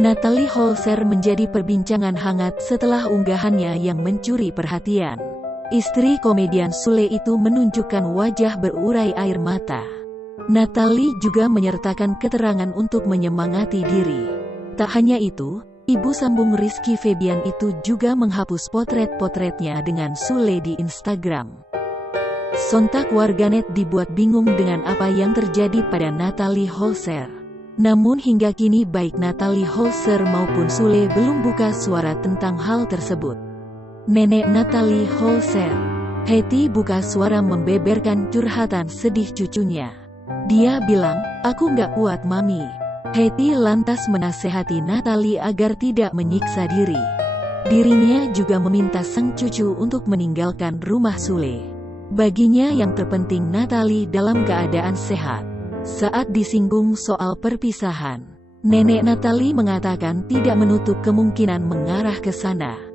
Natalie Holzer menjadi perbincangan hangat setelah unggahannya yang mencuri perhatian. Istri komedian Sule itu menunjukkan wajah berurai air mata. Natalie juga menyertakan keterangan untuk menyemangati diri. Tak hanya itu, ibu sambung Rizky Febian itu juga menghapus potret-potretnya dengan Sule di Instagram. Sontak warganet dibuat bingung dengan apa yang terjadi pada Natalie Holzer. Namun hingga kini baik Natalie Holzer maupun Sule belum buka suara tentang hal tersebut. Nenek Natalie Holzer, Hetty, buka suara membeberkan curhatan sedih cucunya. Dia bilang, "Aku nggak kuat mami." Hetty lantas menasehati Natalie agar tidak menyiksa diri. Dirinya juga meminta sang cucu untuk meninggalkan rumah Sule. Baginya yang terpenting Natalie dalam keadaan sehat. Saat disinggung soal perpisahan, nenek Natalie mengatakan tidak menutup kemungkinan mengarah ke sana.